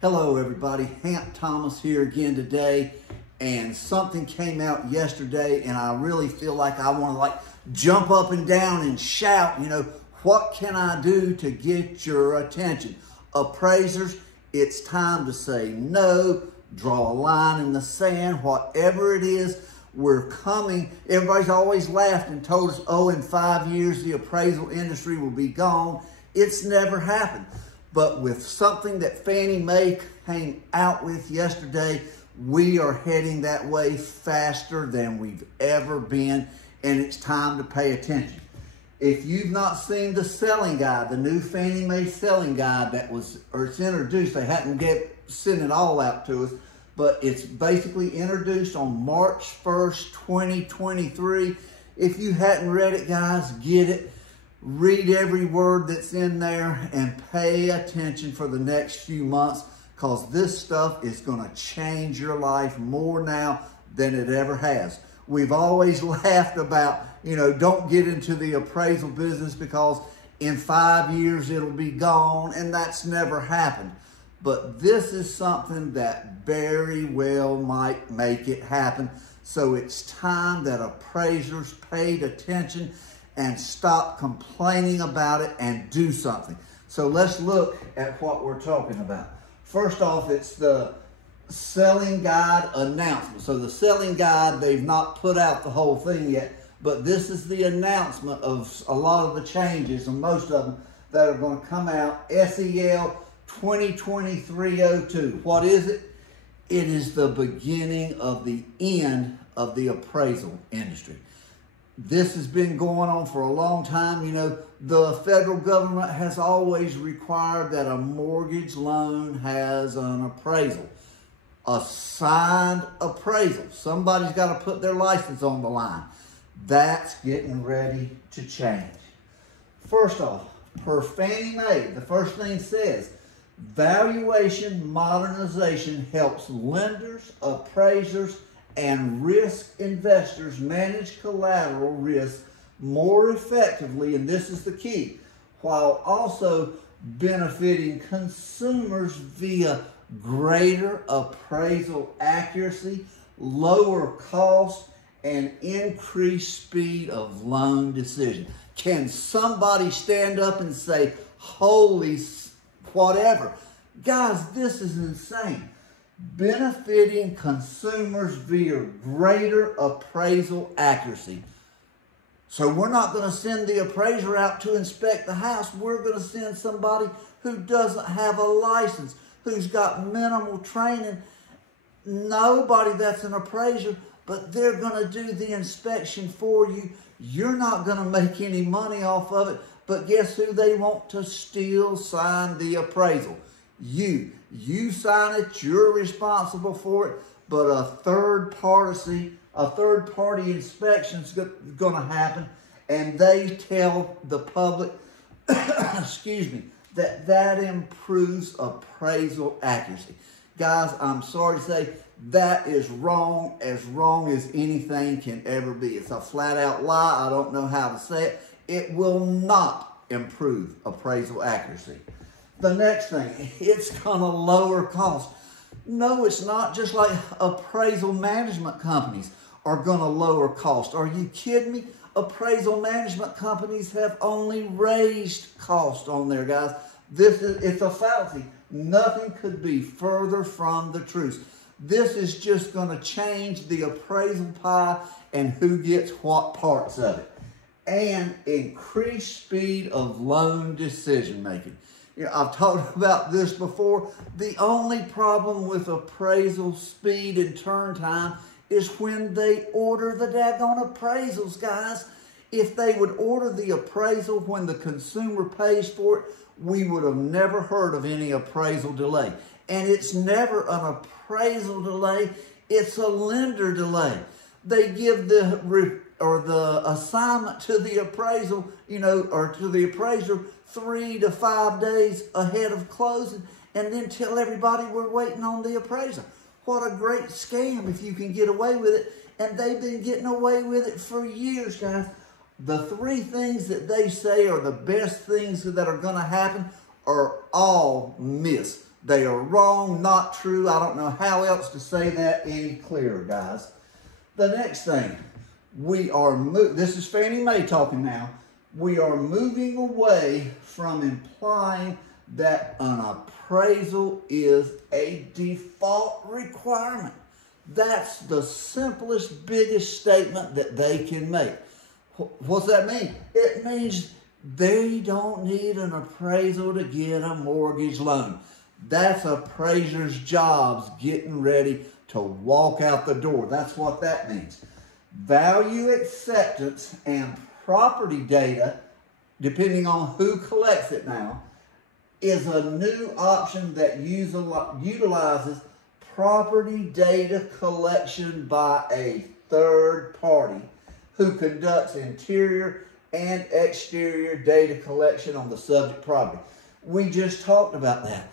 Hello everybody, Hamp Thomas here again today, and something came out yesterday and I really feel like I want to jump up and down and shout, what can I do to get your attention? Appraisers, it's time to say no, draw a line in the sand, whatever it is, we're coming. Everybody's always laughed and told us, oh, in 5 years the appraisal industry will be gone. It's never happened. But with something that Fannie Mae came out with yesterday, we are heading that way faster than we've ever been, and it's time to pay attention. If you've not seen the selling guide, the new Fannie Mae selling guide it's introduced, they hadn't sent it all out to us, but it's basically introduced on March 1st, 2023. If you hadn't read it, guys, get it. Read every word that's in there and pay attention for the next few months, because this stuff is going to change your life more now than it ever has. We've always laughed about, don't get into the appraisal business because in 5 years it'll be gone, and that's never happened. But this is something that very well might make it happen. So it's time that appraisers paid attention and stop complaining about it and do something. So let's look at what we're talking about. First off, it's the selling guide announcement. So the selling guide, they've not put out the whole thing yet, but this is the announcement of a lot of the changes, and most of them that are going to come out. SEL 2023-02. What is it? It is the beginning of the end of the appraisal industry. This has been going on for a long time. The federal government has always required that a mortgage loan has an appraisal, a signed appraisal. Somebody's got to put their license on the line. That's getting ready to change. First off, per Fannie Mae, the first thing says, valuation modernization helps lenders, appraisers, and risk investors manage collateral risk more effectively, and this is the key, while also benefiting consumers via greater appraisal accuracy, lower cost, and increased speed of loan decision. Can somebody stand up and say, holy whatever? Guys, this is insane. Benefiting consumers via greater appraisal accuracy. So we're not going to send the appraiser out to inspect the house. We're going to send somebody who doesn't have a license, who's got minimal training. Nobody that's an appraiser, but they're going to do the inspection for you. You're not going to make any money off of it, but guess who they want to still sign the appraisal? You sign it, you're responsible for it, but a third party inspection is going to happen, and they tell the public, excuse me, that improves appraisal accuracy. Guys, I'm sorry to say, that is wrong as anything can ever be. It's a flat out lie. I don't know how to say it. It will not improve appraisal accuracy. The next thing, it's going to lower costs. No, it's not. Just like appraisal management companies are going to lower costs. Are you kidding me? Appraisal management companies have only raised cost on there, guys. It's a fallacy. Nothing could be further from the truth. This is just going to change the appraisal pie and who gets what parts of it. And increase speed of loan decision making. I've talked about this before. The only problem with appraisal speed and turn time is when they order the daggone appraisals, guys. If they would order the appraisal when the consumer pays for it, we would have never heard of any appraisal delay. And it's never an appraisal delay, it's a lender delay. They give the assignment to the appraisal, or to the appraiser 3 to 5 days ahead of closing, and then tell everybody we're waiting on the appraiser. What a great scam if you can get away with it. And they've been getting away with it for years, guys. The 3 things that they say are the best things that are going to happen are all myths. They are wrong, not true. I don't know how else to say that any clearer, guys. The next thing, this is Fannie Mae talking now. We are moving away from implying that an appraisal is a default requirement. That's the simplest, biggest statement that they can make. What's that mean? It means they don't need an appraisal to get a mortgage loan. That's appraisers' jobs getting ready to walk out the door. That's what that means. Value acceptance and property data, depending on who collects it now, is a new option that utilizes property data collection by a third party who conducts interior and exterior data collection on the subject property. We just talked about that.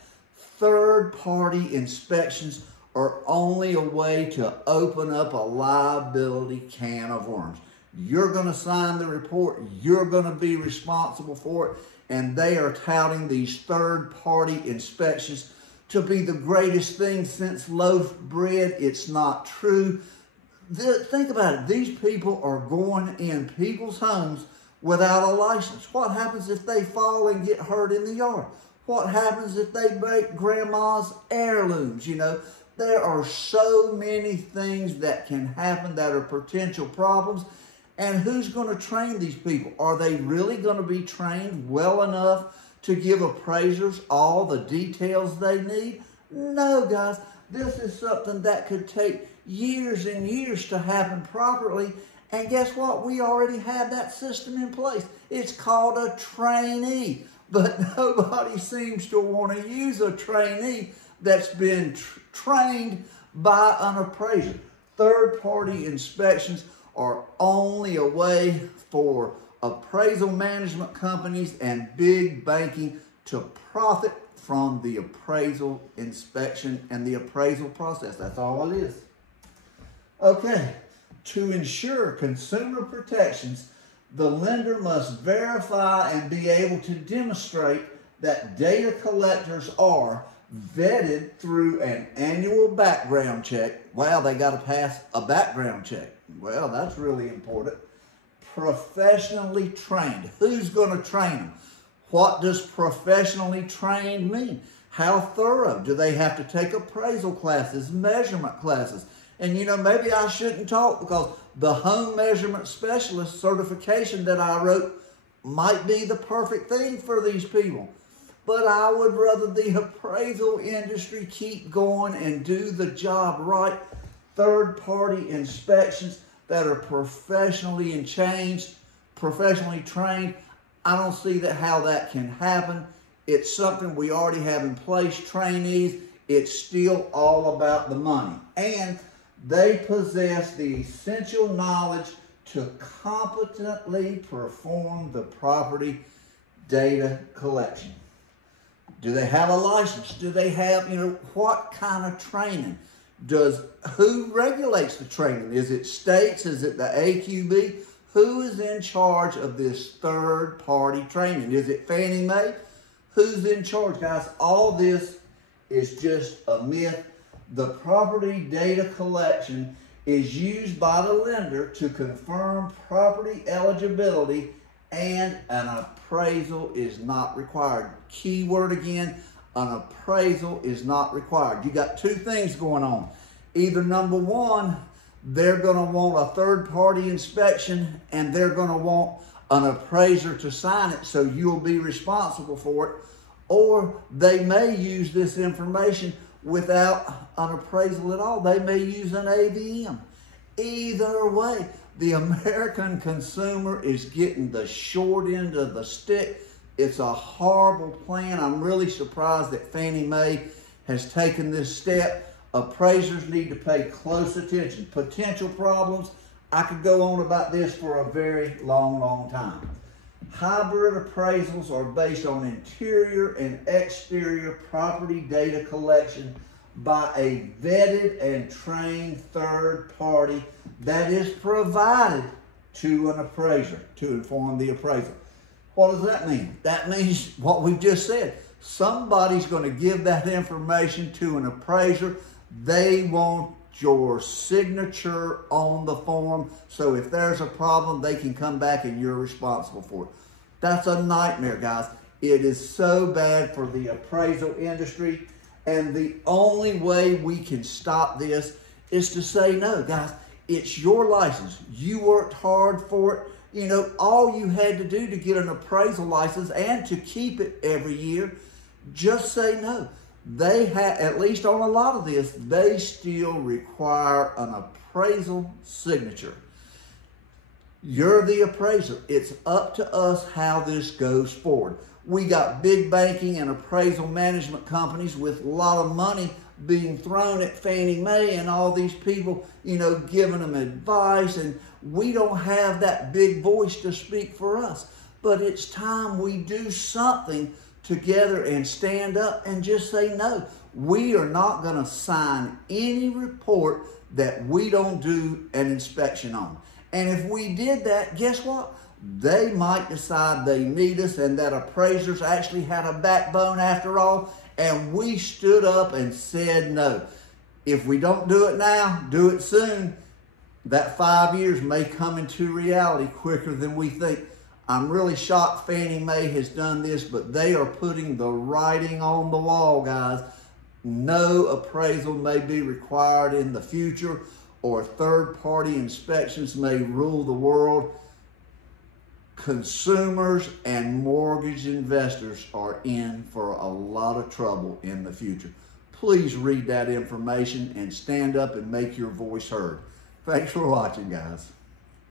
Third-party inspections are only a way to open up a liability can of worms. You're going to sign the report. You're going to be responsible for it. And they are touting these third-party inspections to be the greatest thing since loaf bread. It's not true. Think about it. These people are going in people's homes without a license. What happens if they fall and get hurt in the yard? What happens if they break grandma's heirlooms? You know, there are so many things that can happen that are potential problems. And who's going to train these people? Are they really going to be trained well enough to give appraisers all the details they need? No, guys. This is something that could take years and years to happen properly. And guess what? We already have that system in place. It's called a trainee. But nobody seems to want to use a trainee that's been trained by an appraiser. Third-party inspections are only a way for appraisal management companies and big banking to profit from the appraisal inspection and the appraisal process. That's all it is. Okay, to ensure consumer protections, the lender must verify and be able to demonstrate that data collectors are vetted through an annual background check. Wow, they got to pass a background check. Well, that's really important. Professionally trained. Who's going to train them? What does professionally trained mean? How thorough? Do they have to take appraisal classes, measurement classes? And you know, maybe I shouldn't talk because the home measurement specialist certification that I wrote might be the perfect thing for these people. But I would rather the appraisal industry keep going and do the job right. Third-party inspections that are professionally trained. I don't see how that can happen. It's something we already have in place. Trainees, it's still all about the money. And they possess the essential knowledge to competently perform the property data collection. Do they have a license? Do they have, what kind of training? Who regulates the training? Is it states? Is it the AQB? Who is in charge of this third-party training? Is it Fannie Mae? Who's in charge, guys? All this is just a myth. The property data collection is used by the lender to confirm property eligibility, and an appraisal is not required. Key word again, an appraisal is not required. You got two things going on. Either number one, they're going to want a third-party inspection and they're going to want an appraiser to sign it so you'll be responsible for it, or they may use this information without an appraisal at all. They may use an AVM. Either way, the American consumer is getting the short end of the stick. It's a horrible plan. I'm really surprised that Fannie Mae has taken this step. Appraisers need to pay close attention. Potential problems, I could go on about this for a very long time. Hybrid appraisals are based on interior and exterior property data collection by a vetted and trained third party that is provided to an appraiser to inform the appraiser. What does that mean? That means what we've just said. somebody's going to give that information to an appraiser. They want your signature on the form, so if there's a problem, they can come back and you're responsible for it. That's a nightmare, guys. It is so bad for the appraisal industry, and the only way we can stop this is to say no, guys. It's your license. You worked hard for it. You know, all you had to do to get an appraisal license and to keep it every year, just say no. They have, at least on a lot of this, they still require an appraisal signature. You're the appraiser. It's up to us how this goes forward. We got big banking and appraisal management companies with a lot of money being thrown at Fannie Mae and all these people, you know, giving them advice, and we don't have that big voice to speak for us. But it's time we do something together and stand up and just say no. We are not going to sign any report that we don't do an inspection on. And if we did that, guess what? They might decide they need us and that appraisers actually had a backbone after all, and we stood up and said no. If we don't do it now, do it soon. That 5 years may come into reality quicker than we think. I'm really shocked Fannie Mae has done this, but they are putting the writing on the wall, guys. No appraisal may be required in the future, or third-party inspections may rule the world. Consumers and mortgage investors are in for a lot of trouble in the future. Please read that information and stand up and make your voice heard. Thanks for watching, guys.